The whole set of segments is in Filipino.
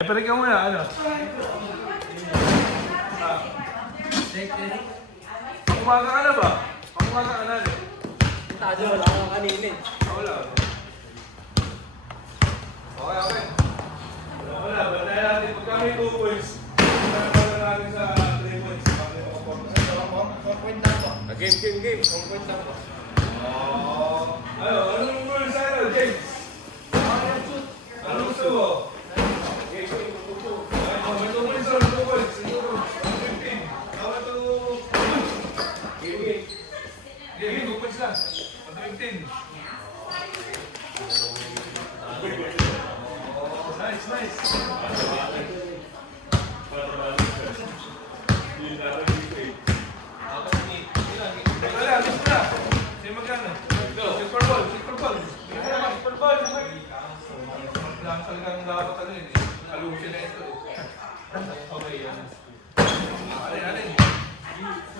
Pare ka muna, ano? Umaga ka na ba? Umaga ka na, ano? Tadyo, wala kang kanina eh. Wala. Okay. Wala, bantayan natin. Pagka may 2 points, bantayan natin sa 3 points. Bakit ako po? 1 point lang po. Game. 1 point lang po. Anong rules sa'yo, James? Anong gusto mo? May 2 points or 2 points? 15. Tama to... Game. 2 points lang. 15. Nice. Wala, gusto na. Sige magkano? Super Bowl. Super Bowl. Lang talagang dapat ano yun eh. Alusin na ito eh. Okay yan. Alin.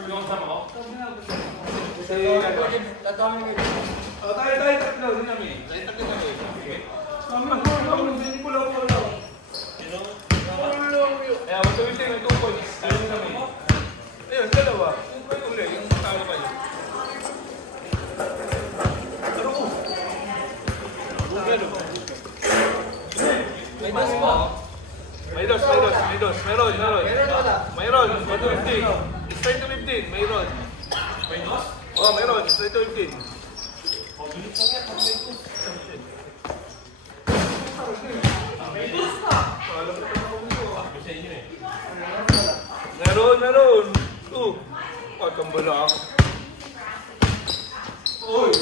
Yung sama ko? Tayo tatlo. Hindi namin. Tayo tatlo kami. Hindi ko lang wala. Ayan, matuwitin yung 2 points. Ayun namin. Ayun, dalawa. Yung point uli, yung talo kayo. Ano ko? May dos po. May dos. Mayroon. 120. Straight to 15. Mayroon. May dos? Oo, mayroon. Straight to 15. May dos na. Meron. 2. Kambala ako. Uy!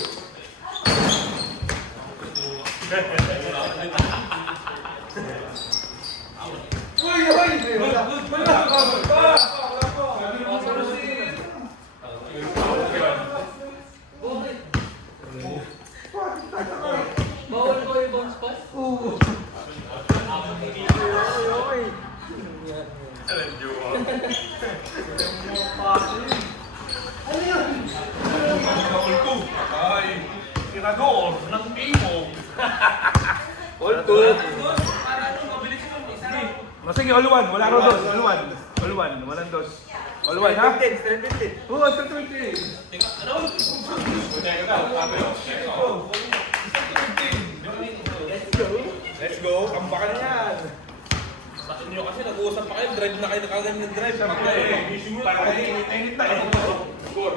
Bawal ko yung bounce pass? Ay, tirador ng imo. All two. Sige, all one. Wala ro dos. All one. Walang dos. All one, ha? 15. Oo, 20. Let's go. Kambakan na yan. Bakit nyo kasi nag-uusap pa kayo, drive na kayo, nakaganyan drive. Sabi ko eh, para init na eh. Score.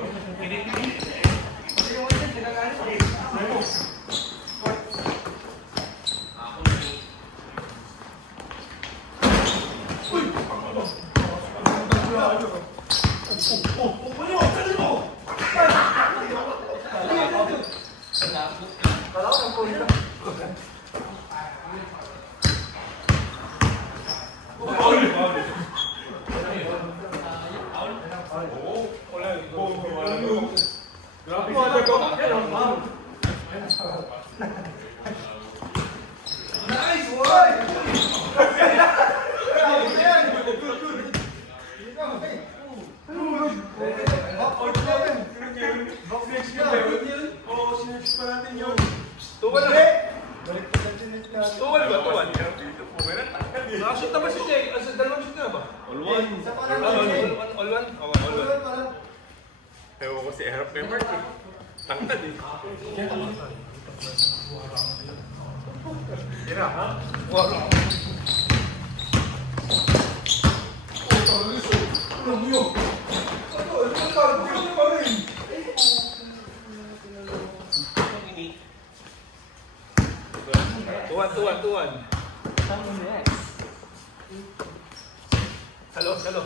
Tuwal ba? Nakashoot na ba si Jay? Dalawang shoot na ba? All one. All one? Oo, all one. Ewan ko si Erap Pemmer. Tangkad eh. Tira. Wala. Tuwan. Salo.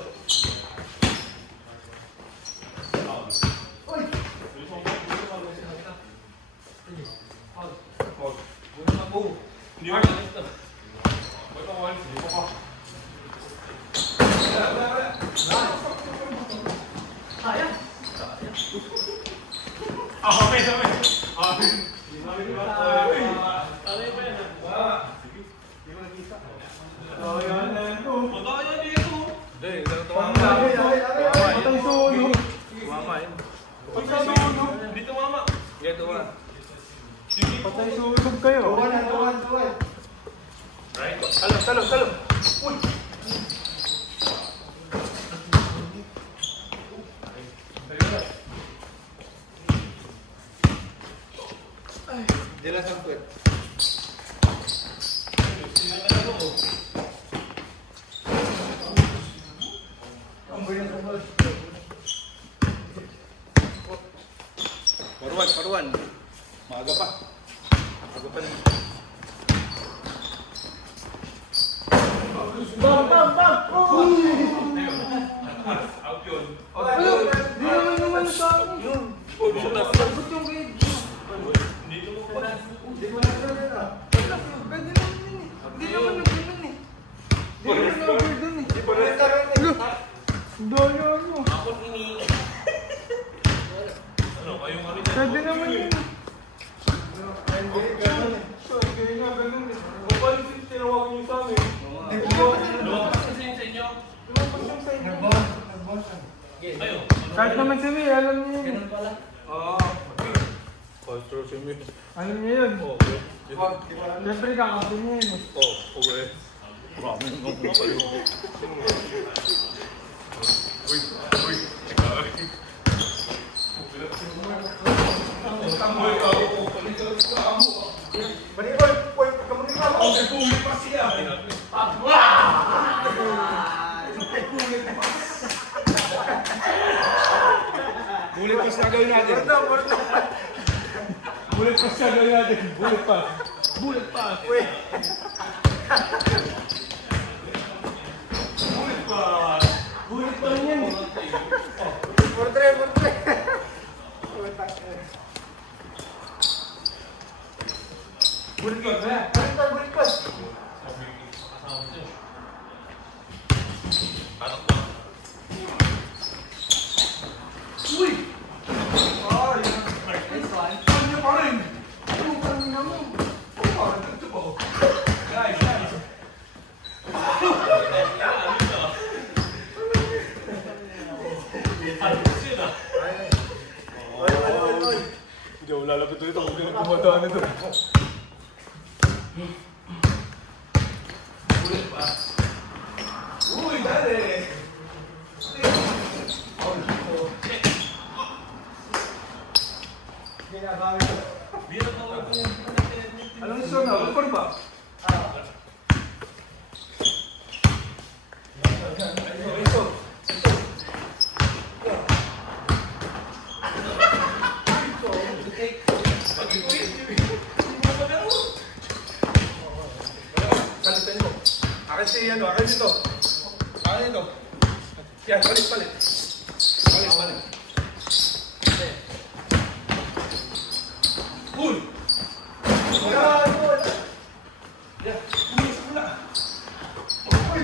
Hindi mo Dito mama. Ito ba? Patay sunog kayo. Tuwan. Right? Salo. Dila sa puwet. Paruan. Maaga pa. Maaga pa rin. Out yun. Ako ini. Ano, kayong ano dyan? Pwede naman yun. Lumabas kasi yun sa inyo. Ayun. Kahit naman si May, alam niya yun. Pastor si Mick. Alam niya yun. Oh, Siyempre kakasin niya yun. okay. Marami nang kapayo. Uy. Kamoy ka ako. Okay, bumili pa siya. Bulit pa sa gawin natin. Bulit pa siya gawin natin. Bulit pa. Bulit pa. Bulit pa. Bulit pa rin yan. Bulit ka. Tatak mo. Uy! Ano pa rin? Ano pa rin naman? Parang ganito pa. Guys. Hindi ako lalapit ulit ako. Huwag kang tumataan nito. Ulit pa. Uy, dali! Anong gusto na? Ano pa rin ba? Ito. Kalitan mo. Akin si ano, akin dito. Akin dito. Yan, palit. Uy! Yan, umis mo na. Uy!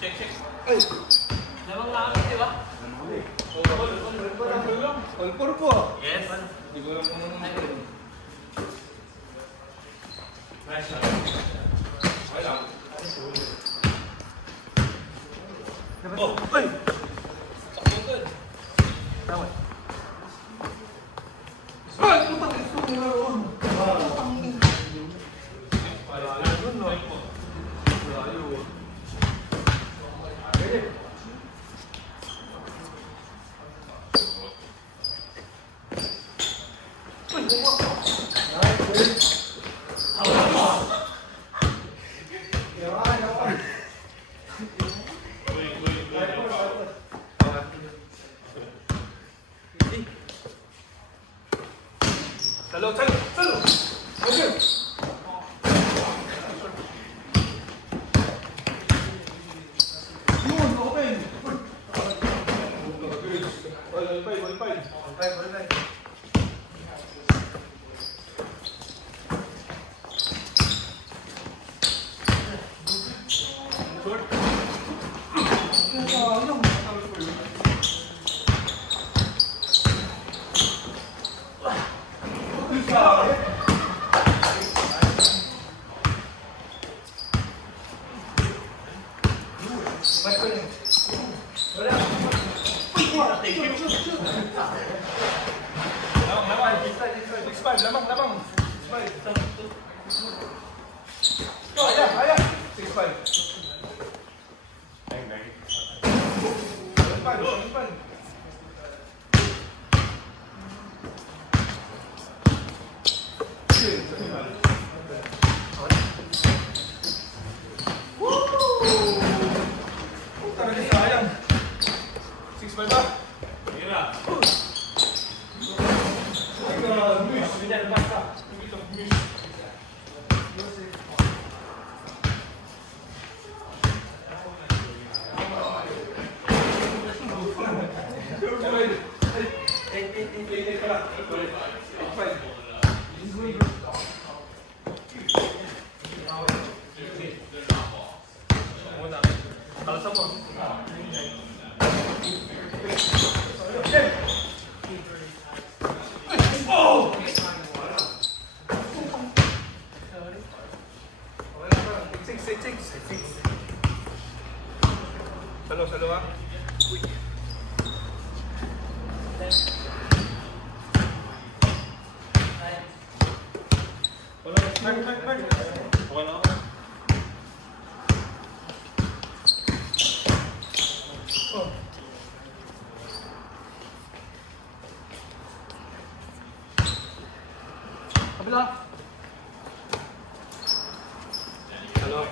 Check. All po. Yes. Hindi ko lang kung ano. Nice shot. Okay lang. Oh. Ay! Sakto good. Tama. Ay! Putang gusto ko na roon. Ayun no. Ayun. Salo! Okay! Yun, open! Walpay. Lamang. Kaya! 6-5. 7-5. Talaga sayang. 6-5 ba? Salo ah. Okay na ako. Kabila. Salo.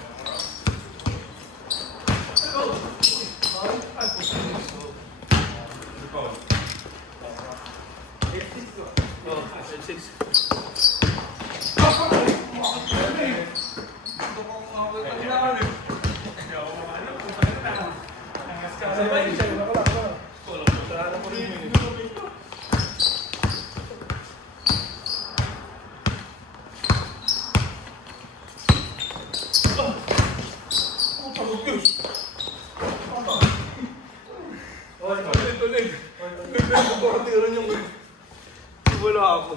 Wala ako.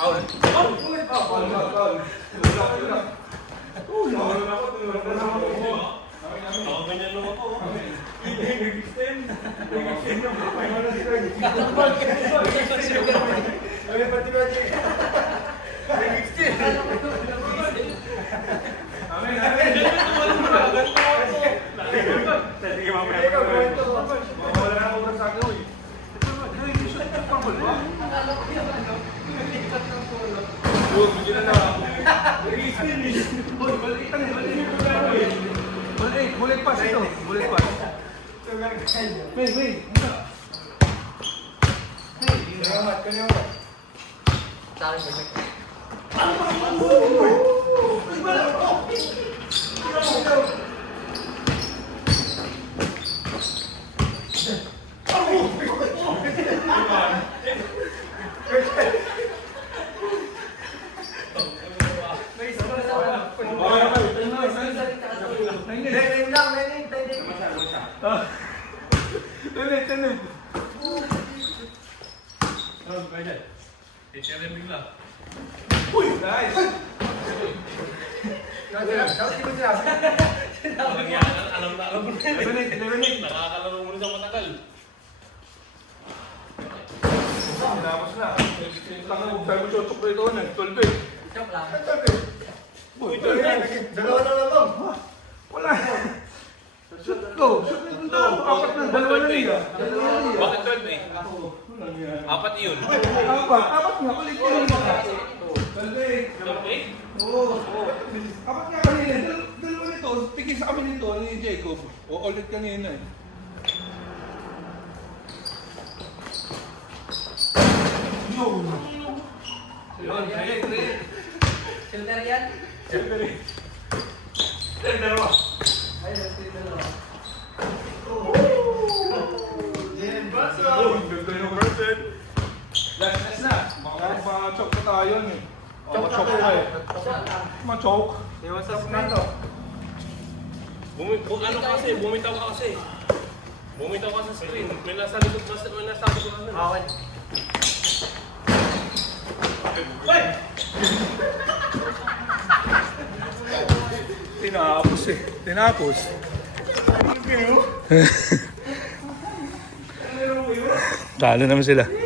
Foul. Ako ganyan lang ako. Bullet pass ito. Bullet pass. Wait. Tenit. Uy! Nice! Alam mo na. Nakakalaro mo rin sa matagal. Tinapos na. Tanga mo, sabi mo, chochok pa ito na. 12 eh. Uy, 12. Dalawa na lang. Wala. Shoot go. Shoot na ito. Apat na. Dalawa na liga. Bakit 12 eh? Apat yun. Apat nga. Ulit ko lang. 12 eh. 12? Oo. Apat nga kanina. Dalawa nito. Tigil sa kami nito ni Jacob. O ulit kanina eh. Yun. Yun. Filter yan? Dalawa. Last na. Maka-choke pa tayo eh. Ma-choke pa eh. Ma-choke. Iwan sa snato. Bumitaw ka kasi. Bumitaw ka sa screen. May nasa likod na screen. Awan. Tinapos eh. Tinapos. Talo naman sila.